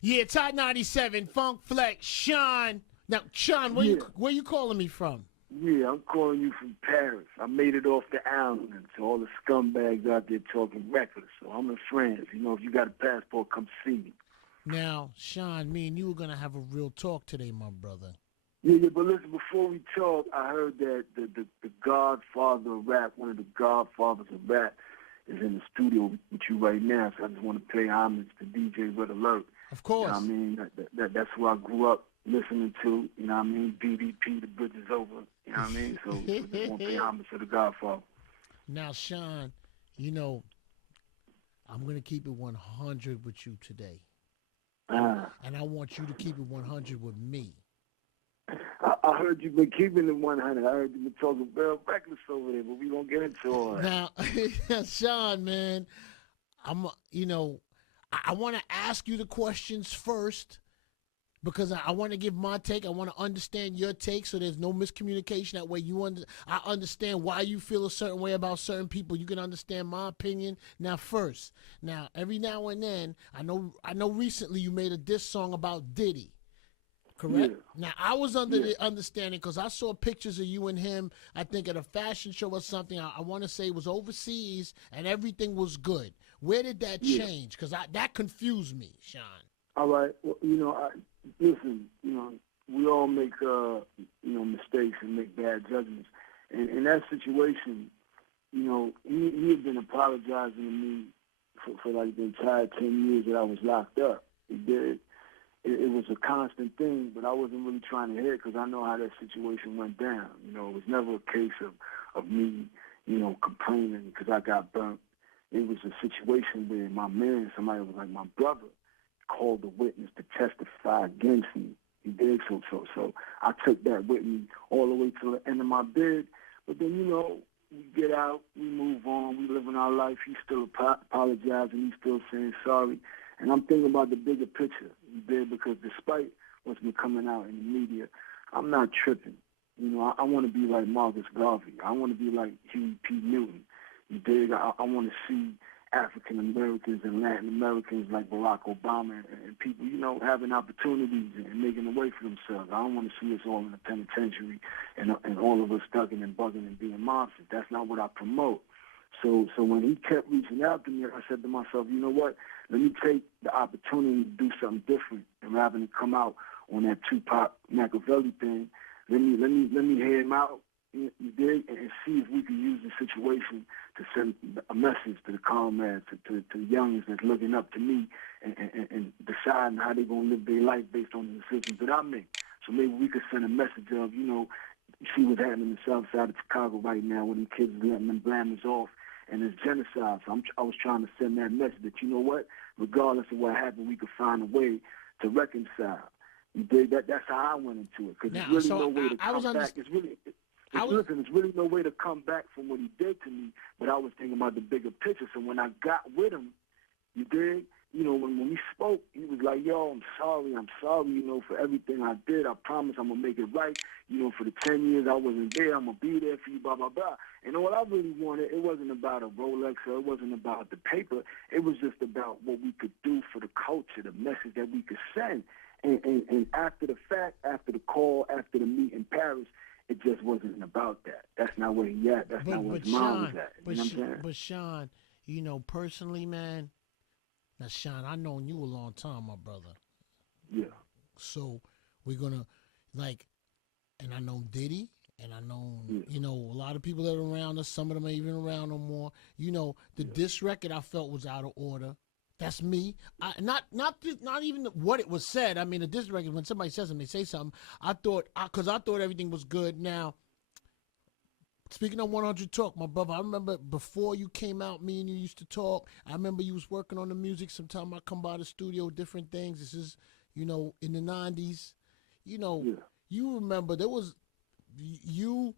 Yeah, Top 97, Funk Flex, Sean. Now, Sean, Yeah, where you calling me from? yeah, I'm calling you from Paris. I made it off the island, and to all the scumbags out there talking reckless. So I'm in France. You know, if you got a passport, come see me. Now, Sean, me and you were gonna have a real talk today, my brother. Yeah, yeah, but listen, before we talk, I heard that the godfather of rap, one of the godfathers of rap, is in the studio with you right now. So I just want to pay homage to DJ Red Alert. Of You know what I course. mean? That's who I grew up listening to. You know what I mean? BDP, The Bridge is Over. You know what I mean? So just want to pay homage to the godfather. Now, Sean, you know, I'm gonna keep it 100 with you today, and Ah. and I want you to keep it 100 with me. I heard you've been keeping it 100. I heard you've been talking real reckless over there, but we gonna get into all that. Now, Sean, man, you know, I want to ask you the questions first because I want to give my take. I want to understand your take, so there's no miscommunication. That way, I understand why you feel a certain way about certain people. You can understand my opinion. Now, every now and then, I know. Recently, you made a diss song about Diddy. Yeah, Correct. Now, I was under yeah, the understanding because I saw pictures of you and him. I think at a fashion show or something. I want to say it was overseas, and everything was good. Where did that yeah. change? Because that confused me, Sean. All right. Well, listen. We all make mistakes and make bad judgments. And in that situation, he had been apologizing to me for like the entire 10 years that I was locked up. He did. It was a constant thing, but I wasn't really trying to hear it because I know how that situation went down. It was never a case of me, complaining because I got burnt. It was a situation where my man, somebody was like my brother, called a witness to testify against me. He did so. I took that with me all the way to the end of my bid. But then, we get out, we move on, we live in our life. He's still apologizing. He's still saying sorry. And I'm thinking about the bigger picture, you did, because despite what's been coming out in the media, I'm not tripping. I want to be like Marcus Garvey. I want to be like Huey P. Newton. You dig? I want to see African Americans and Latin Americans like Barack Obama and people, having opportunities and making a way for themselves. I don't want to see us all in the penitentiary and all of us thugging and bugging and being monsters. That's not what I promote. So when he kept reaching out to me, I said to myself, you know what? Let me take the opportunity to do something different, and rather than come out on that Tupac Machiavelli thing, let me hear him out. You dig, and see if we can use the situation to send a message to the comrades, to the youngins that's looking up to me and deciding how they're going to live their life based on the decisions that I make. So maybe we could send a message of, you see what's happening in the south side of Chicago right now when the kids are letting them blammers off and it's genocide. So I was trying to send that message that, you know what, regardless of what happened, we could find a way to reconcile. You dig? That's how I went into it, because Now, there's really so no way to I was come under, back. I was Listen, there's really no way to come back from what he did to me, but I was thinking about the bigger picture. So when I got with him, you dig? When we spoke, he was like, yo, I'm sorry, for everything I did. I promise I'm going to make it right. For the 10 years I wasn't there, I'm going to be there for you, blah, blah, blah. And all I really wanted, it wasn't about a Rolex or it wasn't about the paper. It was just about what we could do for the culture, the message that we could send. And after the fact, after the call, after the meet in Paris, it just wasn't about that. That's not where he at. That's not where but his mind was Sean, at. You know what I'm saying? but Sean, personally, man. Now, Sean, I known you a long time, my brother. Yeah. So we're gonna like, and I know Diddy, and I know Yeah. a lot of people that are around us. Some of them ain't even around no more. The Yeah. diss record I felt was out of order. That's me. Not even what it was said. I mean, the diss record, when somebody says something, they say something. Because I thought everything was good. Now, speaking of 100 Talk, my brother, I remember before you came out, me and you used to talk. I remember you was working on the music. Sometime I come by the studio, different things. This is, in the 90s. You know, Yeah. you remember you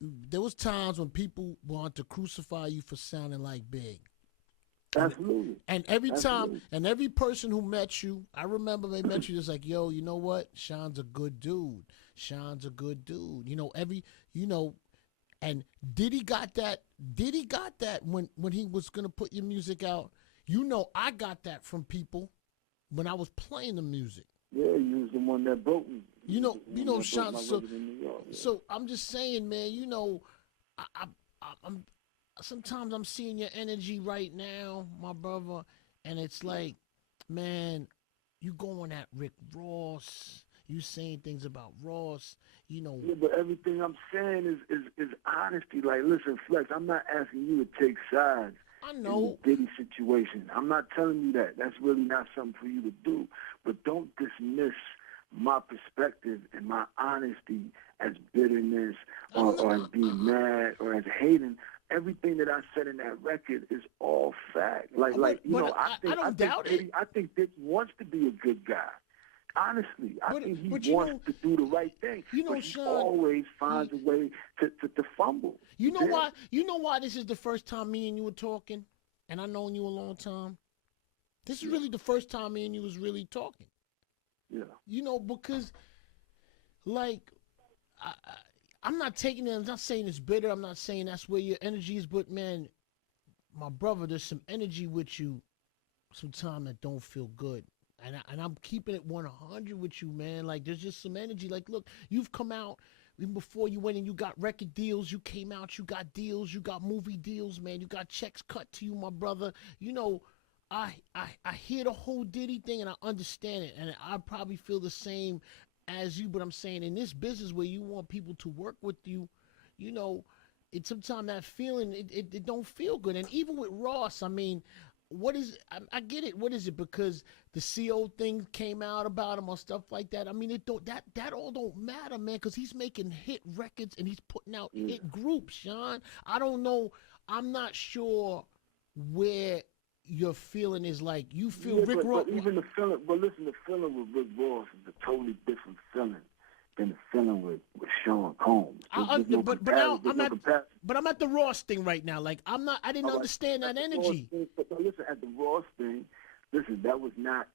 there was times when people wanted to crucify you for sounding like Big. And Absolutely. and every time Absolutely. and every person who met you, I remember they met you just like, yo, you know what? Sean's a good dude. Sean's a good dude. You know, and Diddy got that. Diddy got that when he was gonna put your music out. I got that from people. when I was playing the music. Yeah, you was the one that broke me. Sean. My record in New York. Yeah. So I'm just saying, man. I'm sometimes I'm seeing your energy right now, my brother, and it's like, man, you going at Rick Ross. You saying things about Ross. Yeah, but everything I'm saying is honesty. Like, listen, Flex, I'm not asking you to take sides I in know. the Diddy situation. I'm not telling you that. That's really not something for you to do. But don't dismiss my perspective and my honesty as bitterness or as being mad or as hating. Everything that I said in that record is all fact. I don't doubt it. I think Dick wants to be a good guy. Honestly, I think he wants to do the right thing. But he Sean, always finds a way to fumble. You know why? You know why this is the first time me and you were talking, and I've known you a long time. This is really the first time me and you was really talking. Yeah. Because like I'm not taking it. I'm not saying it's bitter. I'm not saying that's where your energy is. But man, my brother, there's some energy with you sometimes that don't feel good. And I'm keeping it 100 with you, man. Like, there's just some energy. Like, look, you've come out even before you went and you got record deals. You came out, you got deals, you got movie deals, man. You got checks cut to you, my brother. I hear the whole Diddy thing and I understand it. And I probably feel the same as you. But I'm saying in this business where you want people to work with you, it's sometimes that feeling, it don't feel good. And even with Ross, I mean, what is I get it. What is it? Because the CO thing came out about him or stuff like that. I mean, that all don't matter, man. Because he's making hit records and he's putting out hit groups, Sean. I don't know. I'm not sure where your feeling is. Like, you feel Rick Ross. But even the feeling. But listen, the feeling with Rick Ross is a totally different feeling than the feeling with Sean Combs. But I'm at the Ross thing right now. Like, I didn't understand that energy. But listen, at the Ross thing, listen, that was not.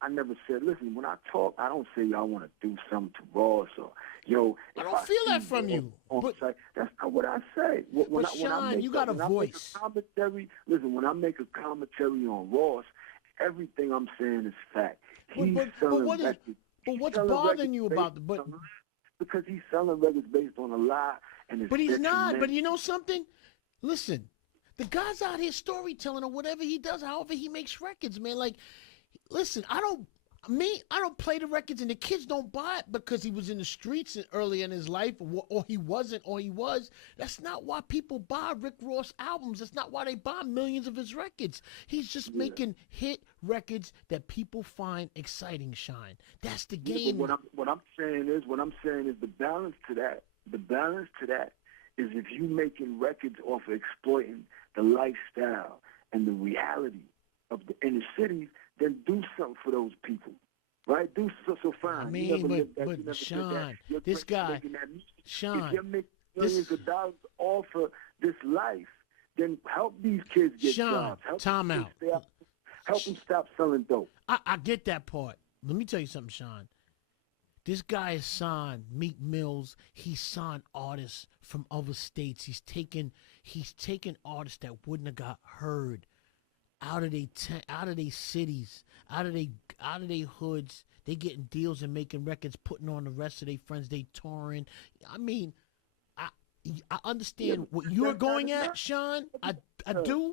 I never said. Listen, when I talk, I don't say y'all want to do something to Ross or I don't feel that from you. But that's not what I say. Sean, you got a voice. When I make a commentary on Ross, everything I'm saying is fact. But what's bothering you about the because he's selling records based on a lie and but he's not. But you know something? Listen, the guy's out here storytelling or whatever he does, however he makes records, man. Like, listen, I don't play the records and the kids don't buy it because he was in the streets early in his life or he wasn't or he was. That's not why people buy Rick Ross albums. That's not why they buy millions of his records. He's just making hit records that people find exciting, Shyne. That's the game. What I'm saying is the balance to that. The balance to that is if you making records off of exploiting the lifestyle and the reality of the inner cities, then do something for those people, right? Do so fine. I mean, but Sean, this guy, Sean, if you're making millions of dollars off of this life, then help these kids get jobs. Help time out. Help them stop selling dope. I get that part. Let me tell you something, Sean. This guy is signed Meek Mills. He's signed artists from other states. He's taken artists that wouldn't have got heard out of their cities, out of their hoods. They getting deals and making records, putting on the rest of their friends. They touring. I mean, I understand what you're going at, Sean. I do.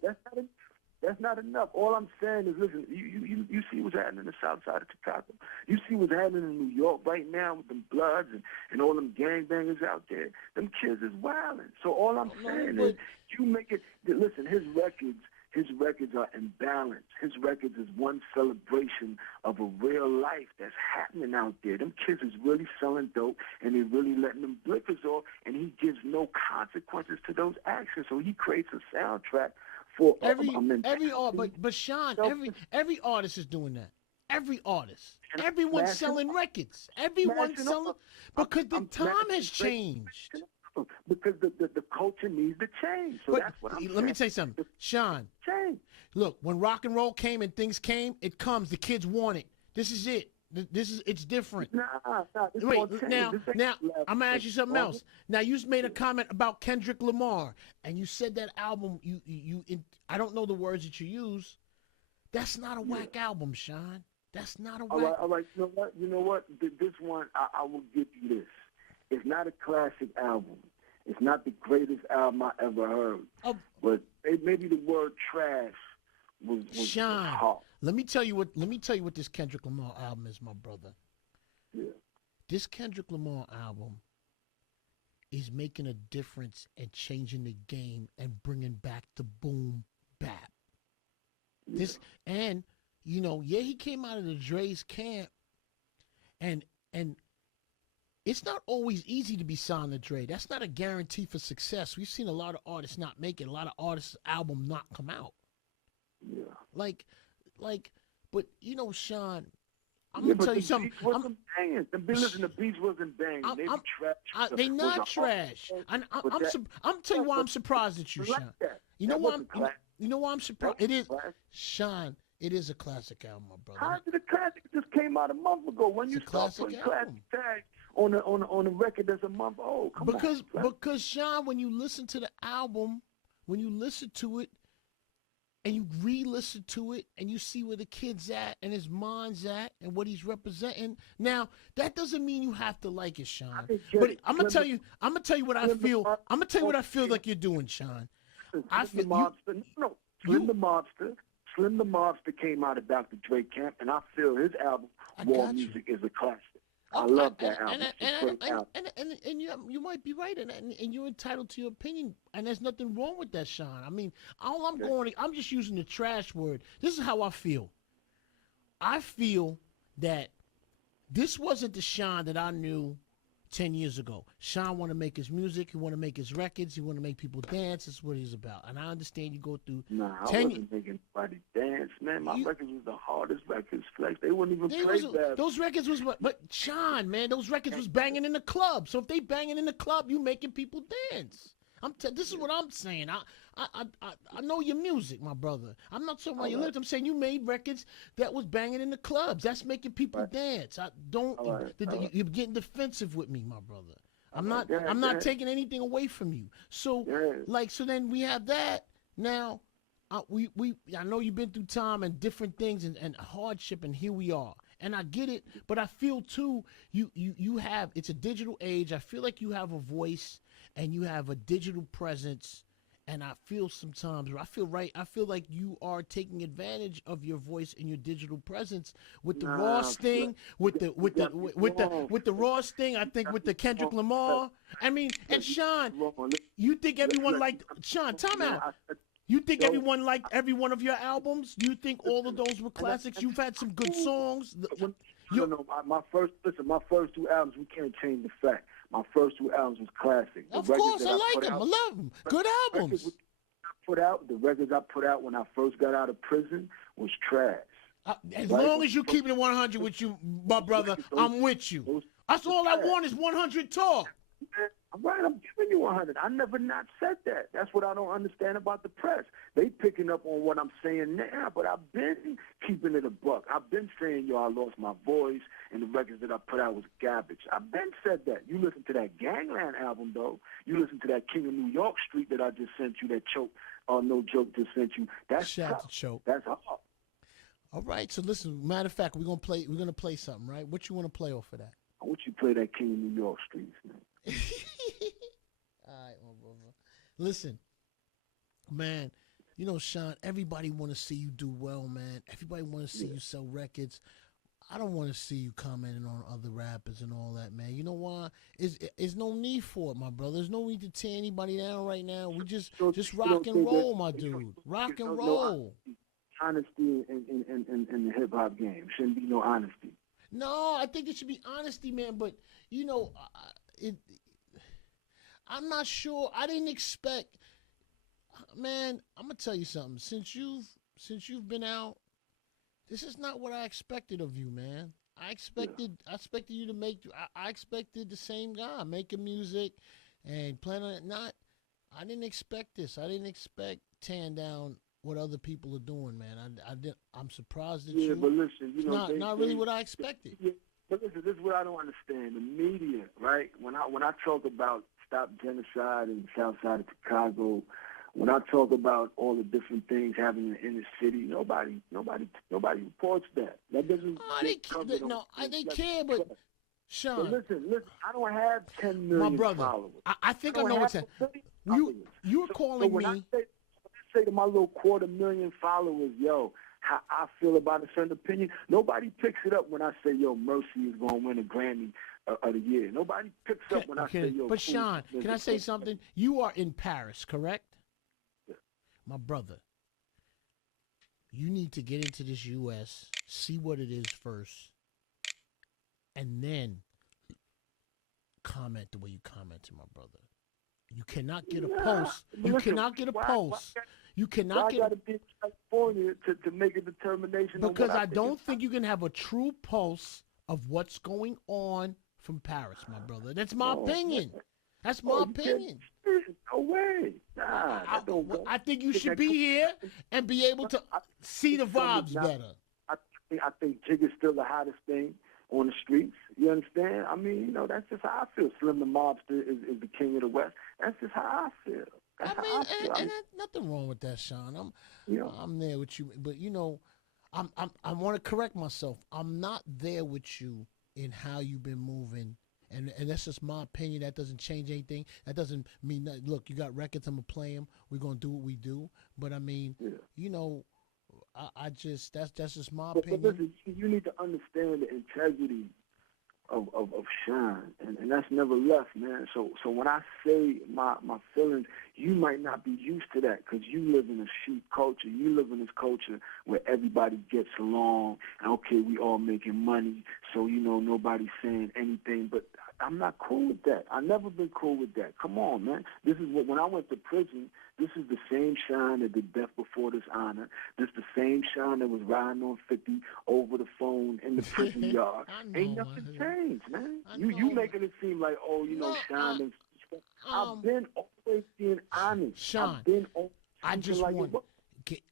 That's not enough. All I'm saying is, listen, you see what's happening in the south side of Chicago. You see what's happening in New York right now with them Bloods and all them gangbangers out there. Them kids is wilding. So all I'm saying is, you make it. Listen, his records are in balance. His records is one celebration of a real life that's happening out there. Them kids is really selling dope, and they're really letting them blippers off, and he gives no consequences to those actions. So he creates a soundtrack for every but Sean, every artist is doing that. Every artist, everyone's selling records. Everyone's selling because the time has changed. Because the culture needs to change. So that's what I'm saying. Let me tell you something, Sean. Change. Look, when rock and roll came and things came, it comes. The kids want it. This is it. It's different. Wait, now I'm gonna ask you something else. Now you made a comment about Kendrick Lamar, and you said that album. I don't know the words that you use. That's not a whack album, Sean. That's not a All record. right, all right. You know what? This one, I will give you this. It's not a classic album. It's not the greatest album I ever heard. Oh, But maybe the word trash was Shyne, hot. let me tell you what this Kendrick Lamar album is, my brother. Yeah. This Kendrick Lamar album is making a difference and changing the game and bringing back the boom bap. Yeah. This and yeah, he came out of the Dre's camp, and it's not always easy to be signed to Dre. That's not a guarantee for success. We've seen a lot of artists not make it, a lot of artists' album not come out. Yeah. Like, but Sean, I'm Yeah, gonna but tell you the something. beats wasn't banging. Listen, the beats wasn't banging. They be trash. They Was not a trash. hard- I'm tell you why I'm surprised at you, like Sean. that. You know That why wasn't I'm classic. you know why I'm surprised. That It is wasn't classic. Sean. It is a classic album, my brother. How did the classic just came out a month ago? When It's you a start classic putting album. classic tag on a record that's a month old, come because on. because Sean, when you listen to the album, when you listen to it, and you re-listen to it, and you see where the kid's at and his mind's at and what he's representing. Now, that doesn't mean you have to like it, Sean. But I'm gonna tell you what I feel. I'm gonna tell you what I feel like you're doing, Sean. I feel Slim the Mobster came out of Dr. Dre camp, and I feel his album, War Music, is a classic. I love that album. And you might be right, and you're entitled to your opinion, and there's nothing wrong with that, Sean. I mean, I'm just using the trash word. This is how I feel. I feel that this wasn't the Sean that I knew 10 years ago. Sean want to make his music. He want to make his records. He want to make people dance. That's what he's about. And I understand you go through. Nah, I wasn't making anybody dance, man. My records was the hardest records, Flex. They wouldn't even play that. Those records was, but Sean, man, those records was banging in the club. So if they banging in the club, you making people dance. This is what I'm saying. I know your music, my brother. I'm not talking about your lyrics. I'm saying you made records that was banging in the clubs. That's making people dance. You're getting defensive with me, my brother. I'm not taking anything away from you. So so then we have that. Now I know you've been through time and different things and hardship, and here we are. And I get it, but I feel too you have, it's a digital age. I feel like you have a voice and you have a digital presence, and I feel sometimes, I feel like you are taking advantage of your voice and your digital presence with the raw sting, with the raw sting. I think with the Kendrick Lamar. I mean, and Sean, you think everyone liked Sean? Time out. You think everyone liked every one of your albums? You think all of those were classics? You've had some good songs. No, my first two albums, we can't change the fact. My first two albums was classic. Of course, I like them. I love them. Good albums. The records I put out when I first got out of prison was trash. As long as you keep it 100 with you, my brother, I'm with you. That's all I want is 100 talk. All right, I'm giving you 100. I never not said that. That's what I don't understand about the press. They picking up on what I'm saying now, but I've been keeping it a buck. I've been saying, I lost my voice, and the records that I put out was garbage. I've been said that. You listen to that Gangland album, though. You listen to that King of New York Street that I just sent you, that Choke, No Joke just sent you. That's Shout tough. to Choke. That's hard. All right, so listen, matter of fact, we're gonna play something, right? What you want to play off of that? I want you to play that King of New York Streets, man. All right, my brother. Listen, man, Sean, everybody want to see you do well, man. Everybody want to see you sell records. I don't want to see you commenting on other rappers and all that, man. You know why? There's no need for it, my brother. There's no need to tear anybody down right now. We just rock and roll, my dude. Rock and roll. Honesty in the hip-hop game. Shouldn't be no honesty. No, I think there should be honesty, man. But, I'm not sure. I didn't expect, man. I'm gonna tell you something. Since you've been out, this is not what I expected of you, man. I expected you to make. I expected the same guy making music and playing on it. I didn't expect this. I didn't expect tearing down what other people are doing, man. I'm surprised at you. Yeah, but listen, not really what I expected. Yeah, but listen, this is what I don't understand. The media, right? When I talk about stop genocide in the South Side of Chicago, when I talk about all the different things happening in the city, nobody reports that. That doesn't get covered on. They care, but Sean. But listen, I don't have 10 My million brother, followers. I think I know what's happening. You're calling when me. I say to my little 250,000 followers, yo, how I feel about a certain opinion, nobody picks it up when I say, yo, Mercy is going to win a Grammy of the year. Nobody picks up when I say, yo. But Sean, can I say something? You are in Paris, correct? Yeah. My brother, you need to get into this U.S., see what it is first, and then comment the way you commented, my brother. You cannot get a post. You cannot get a post. You cannot get. I got to be in California to make a determination. Because I don't think you can have a true pulse of what's going on from Paris, my brother. That's my opinion. That's my opinion. No way. Nah, that don't go. I think you should be here and be able to see the vibes better. I think Jig is still the hottest thing on the streets. You understand? I mean, that's just how I feel. Slim the Mobster is the king of the West. That's just how I feel. And nothing wrong with that, Sean. I'm there with you, but I want to correct myself. I'm not there with you in how you've been moving, and that's just my opinion. That doesn't change anything. That doesn't mean that. Look, you got records. I'm gonna play them. We're gonna do what we do. But I mean, I just that's just my opinion. But listen, you need to understand the integrity of Shyne, and that's never left, man. So when I say my feelings, you might not be used to that because you live in a shoot culture. You live in this culture where everybody gets along, and okay, we all making money, so nobody's saying anything. But I'm not cool with that. I've never been cool with that. Come on, man. This is when I went to prison. This is the same Shyne that did Death Before Dishonor. This is the same Shyne that was riding on 50 over the phone in the prison yard. Ain't nothing changed, man. You making it seem like, Shyne. I've been always being honest. Sean, I just want.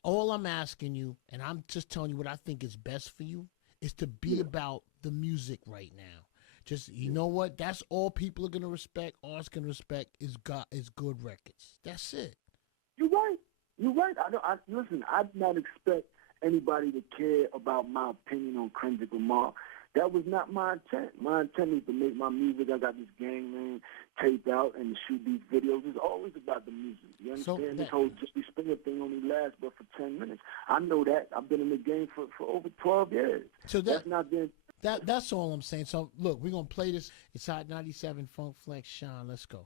All I'm asking you, and I'm just telling you what I think is best for you, is to be about the music right now. Just know what? That's all people are gonna respect. All it's gonna respect is good records. That's it. You're right. Listen, I do not expect anybody to care about my opinion on Kendrick Lamar. That was not my intent. My intent is to make my music. I got this gang name taped out and to shoot these videos. It's always about the music. You understand? This whole Jeffrey Springer thing only lasts but for 10 minutes. I know that. I've been in the game for over 12 years. So that's not been. That's all I'm saying. So look, we're gonna play this. It's Hot 97 Funk Flex Shyne. Let's go.